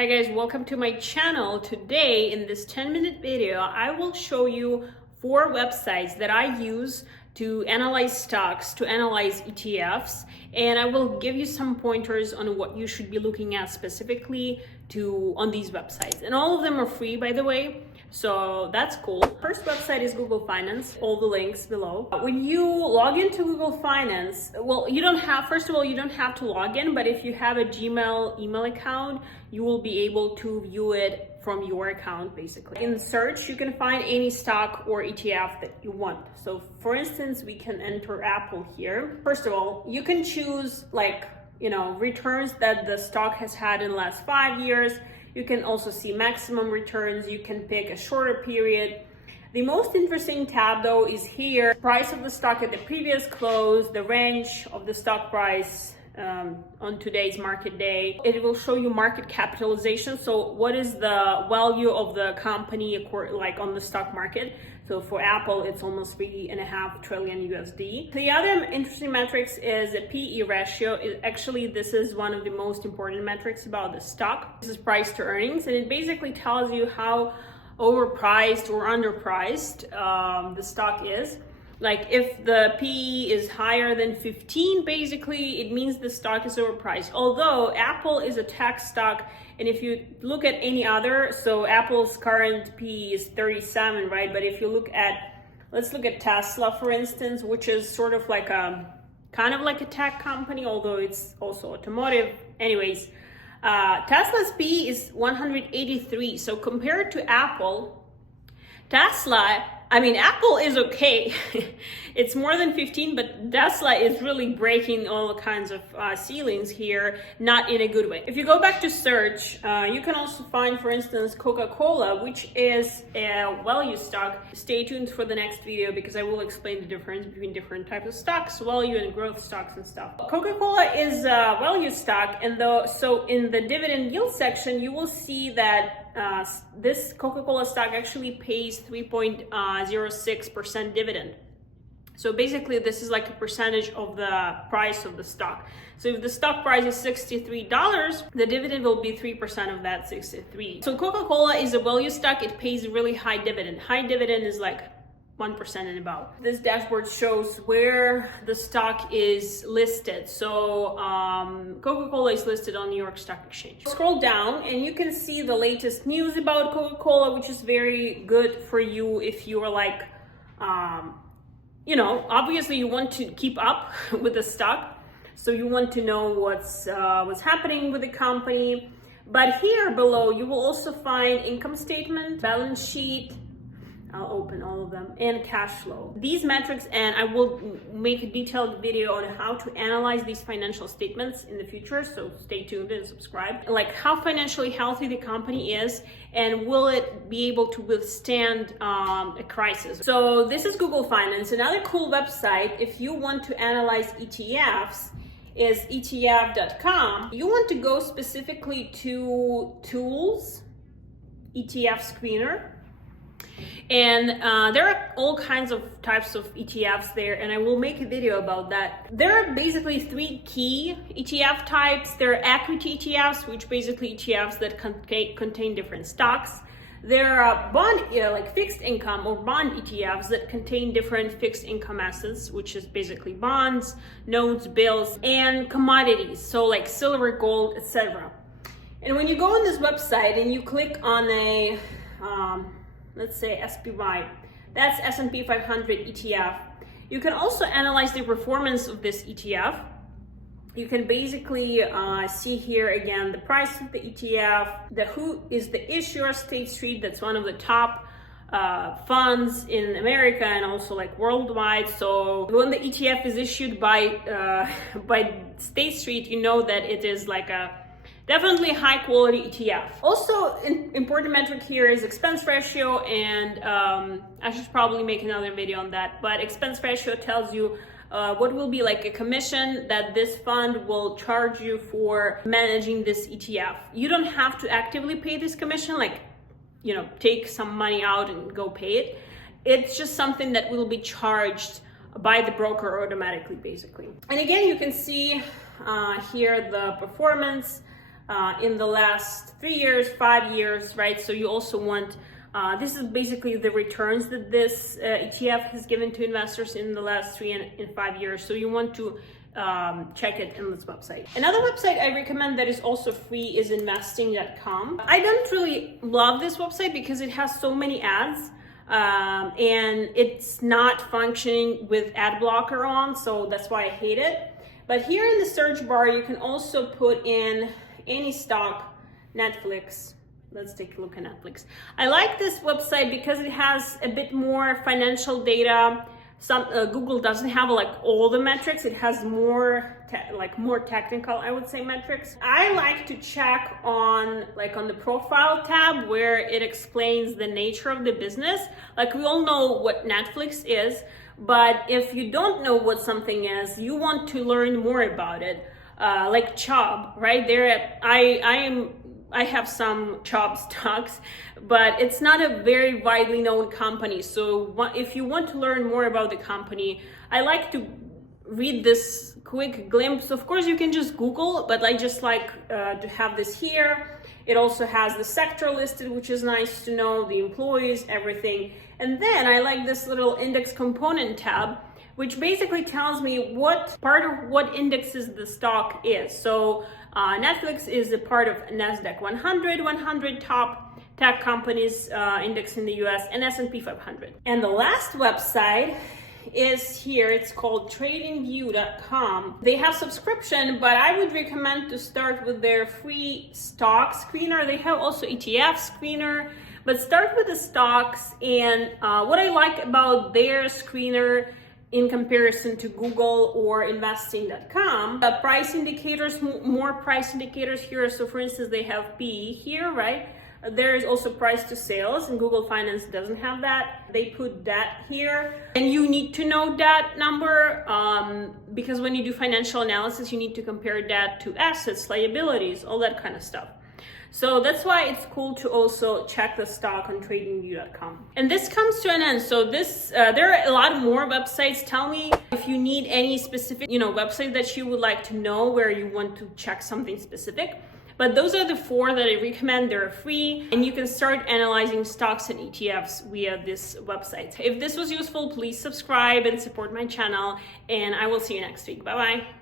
Hi guys, welcome to my channel. Today in this 10-minute video, I will show you 4 websites that I use to analyze stocks, to analyze ETFs, and I will give you some pointers on what you should be looking at specifically on these websites. And all of them are free, by the way, so that's cool. First website is GoogleFinance, all the links below. When you log into GoogleFinance, well, first of all, you don't have to log in, but if you have a Gmail email account, you will be able to view it from your account, basically. In search, you can find any stock or ETF that you want. So for instance, we can enter Apple here. First of all, you can choose returns that the stock has had in the last 5 years. You can also see maximum returns. You can pick a shorter period. The most interesting tab though is here, price of the stock at the previous close, the range of the stock price on today's market day. It will show you market capitalization. So what is the value of the company on the stock market? So for Apple, it's almost $3.5 trillion USD. The other interesting metrics is the PE ratio. Actually, this is one of the most important metrics about the stock. This is price to earnings, and it basically tells you how overpriced or underpriced the stock is. Like if the PE is higher than 15, basically it means the stock is overpriced. Although Apple is a tech stock, and if you look at any other, so Apple's current PE is 37, right? But if you let's look at Tesla, for instance, which is sort of like kind of like a tech company, although it's also automotive. Anyways, Tesla's PE is 183. So compared to Apple, Apple is okay. It's more than 15, but Tesla is really breaking all kinds of ceilings here, not in a good way. If you go back to search, you can also find, for instance, Coca-Cola, which is a value stock. Stay tuned for the next video because I will explain the difference between different types of stocks, value and growth stocks and stuff. Coca-Cola is a value stock, and so in the dividend yield section, you will see that this Coca-Cola stock actually pays 3.06% dividend. So basically this is like a percentage of the price of the stock. So if the stock price is $63, the dividend will be 3% of that 63. So Coca-Cola is a value stock. It pays a really high dividend. High dividend is like 1% and above. This dashboard shows where the stock is listed. So Coca-Cola is listed on New York Stock Exchange. Scroll down and you can see the latest news about Coca-Cola, which is very good for you if you are like, obviously you want to keep up with the stock. So you want to know what's happening with the company. But here below, you will also find income statement, balance sheet, I'll open all of them, and cash flow. These metrics, and I will make a detailed video on how to analyze these financial statements in the future, so stay tuned and subscribe. Like how financially healthy the company is, and will it be able to withstand a crisis. So this is GoogleFinance. Another cool website, if you want to analyze ETFs, is ETF.com. You want to go specifically to Tools, ETF Screener. And there are all kinds of types of ETFs there, and I will make a video about that. There are basically 3 key ETF types. There are equity ETFs, which basically ETFs that contain different stocks. There are like fixed income or bond ETFs that contain different fixed income assets, which is basically bonds, notes, bills, and commodities, so like silver, gold, etc. And when you go on this website and you click on a let's say SPY, that's S&P 500 ETF. You can also analyze the performance of this ETF. You can basically see here again the price of the ETF, who is the issuer, State Street. That's one of the top funds in America and also like worldwide. So when the ETF is issued by State Street, you know that it is like a definitely high quality ETF. Also, an important metric here is expense ratio, and I should probably make another video on that, but expense ratio tells you what will be like a commission that this fund will charge you for managing this ETF. You don't have to actively pay this commission, take some money out and go pay it. It's just something that will be charged by the broker automatically, basically. And again, you can see here the performance. in the last 3 years, 5 years, right? So you also want, this is basically the returns that this ETF has given to investors in the last 3 and 5 years. So you want to check it in this website. Another website I recommend that is also free is investing.com. I don't really love this website because it has so many ads. And it's not functioning with ad blocker on, so that's why I hate it. But here in the search bar, you can also put in any stock, Netflix. Let's take a look at Netflix. I like this website because it has a bit more financial data. Google doesn't have like all the metrics. It has more more technical, I would say, metrics. I like to check on the profile tab where it explains the nature of the business. Like, we all know what Netflix is, but if you don't know what something is, you want to learn more about it. Like Chubb, right? I have some Chubb stocks, but it's not a very widely known company. So if you want to learn more about the company, I like to read this quick glimpse. Of course, you can just Google, but I just like to have this here. It also has the sector listed, which is nice to know, the employees, everything. And then I like this little index component tab, which basically tells me what part of what indexes the stock is. So Netflix is a part of NASDAQ 100 top tech companies index in the US, and S&P 500. And the last website is here. It's called tradingview.com. They have subscription, but I would recommend to start with their free stock screener. They have also ETF screener, but start with the stocks. And what I like about their screener in comparison to Google or investing.com, price indicators, more price indicators here. So for instance, they have PE here, right? There is also price to sales, and GoogleFinance doesn't have that. They put that here, and you need to know that number because when you do financial analysis, you need to compare that to assets, liabilities, all that kind of stuff. So that's why it's cool to also check the stock on tradingview.com. And this comes to an end. So there are a lot more websites. Tell me if you need any specific, website that you would like to know where you want to check something specific. But those are the 4 that I recommend. They're free, and you can start analyzing stocks and ETFs via this website. If this was useful, please subscribe and support my channel, and I will see you next week. Bye-bye.